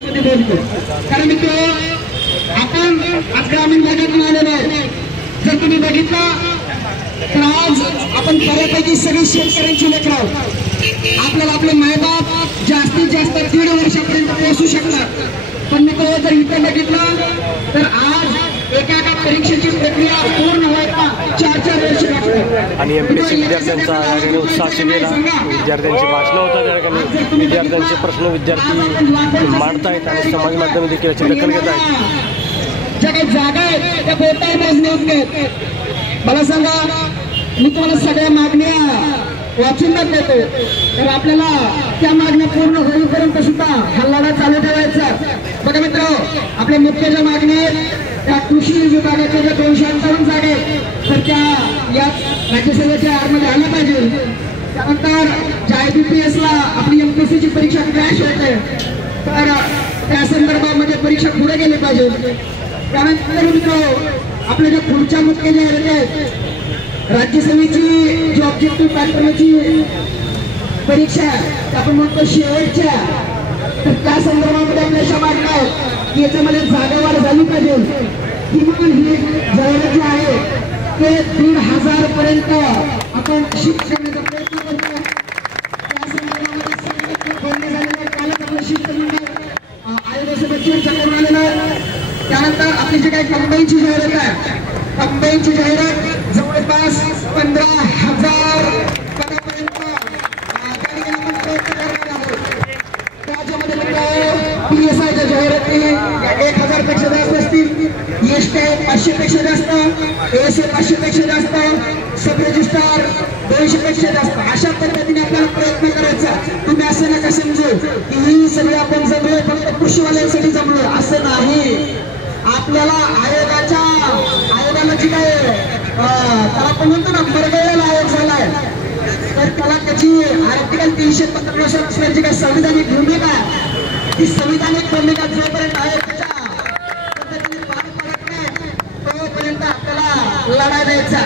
कारण मित्र आपण आज ग्रामीण भागातून आलेलो आहे। जर तुम्ही बघितलं तर आज आपण बऱ्यापैकी सगळी शेतकऱ्यांची लेकरं आहोत। आपल्याला आपले मायबाप जास्तीत जास्त 1.5 वर्षापर्यंत पोहोचू शकतात, पण मित्र जर इथं बघितलं तर आज एका परीक्षेची प्रक्रिया पूर्ण व्हायला 4-4 वर्ष लागतात। आणि एमपीएससी विद्यार्थ्यांचा या ठिकाणी उत्साह शिकलेला, विद्यार्थ्यांची भाषणं होतात, त्या ठिकाणी विद्यार्थ्यांचे प्रश्न विद्यार्थी मांडतायत आणि समाज माध्यम देखील याची दखल घेत आहेत। ज्या काही जागा आहेत त्या बोटावर मोजणे आहेत। मला सांगा, मी तुम्हाला सगळ्या मागण्या वाचून देतो, तर आपल्याला त्या मागण्या पूर्ण होईपर्यंत सुद्धा हा लढा चालू ठेवायचा। बघा मित्र, आपल्या मुख्य ज्या मागण्या आहेत त्या कृषी विभागाच्या ज्या 258 जागा आहेत तर त्या या राज्यसभेच्या आरमध्ये आल्या पाहिजे। त्यानंतर ज्या IBPS ला आपली MPSC ची परीक्षा क्रॅश होते तर त्या संदर्भामध्ये परीक्षा पुढे गेली पाहिजे। त्यानंतर मित्र, आपल्या ज्या पुढच्या मुख्य जाहिराती आहेत, राज्यसभेची जी ऑब्जेक्टिव्ह पॅटर्नची परीक्षा आपण म्हणतो शेवटच्या, तर त्या संदर्भामध्ये आपल्या अशा मागण्या आहेत की याच्यामध्ये जागावाढ झाली पाहिजे। किमान ही जाहिरात जी आहे ते 1,500 पर्यंत आपण शिफ्ट करण्याचा प्रयत्न करतो। त्या संदर्भामध्ये सगळे बोलणे झालेले कालच आपलं शिष्टमंडळ आयोगासोबत चर्चा करून आलेलं आहे। त्यानंतर आपली जी काही कंबाईनची जाहिरात आहे, कंबाईनची जाहिरात जवळपास 15,000 पदापर्यंत त्या ठिकाणी आपण प्रयत्न करणार आहोत। त्याच्यामध्ये PSIच्या जाहिराती 1,000 पेक्षा जास्त असतील, EST 500 पेक्षा जास्त, ASA 500 पेक्षा जास्त, सब रजिस्ट्रार 200 पेक्षा जास्त, अशा पद्धतीने आपल्याला प्रयत्न करायचा। तुम्ही असं नका समजू की ही सगळी आपण जमलोय फक्त कृषीवाल्यांसाठी जमलोय, असं नाही। आपल्याला आयोगाला जी काय त्याला आपण म्हणतो ना मरगळलेला आयोग झालाय, तर त्याला त्याची आर्टिकल 315 असण्याची काय संविधानिक भूमिका, ही संविधानिक भूमिका जोपर्यंत आहे त्याच्या पद्धतीने पार पडत नाही तोपर्यंत आपल्याला लढा द्यायचा।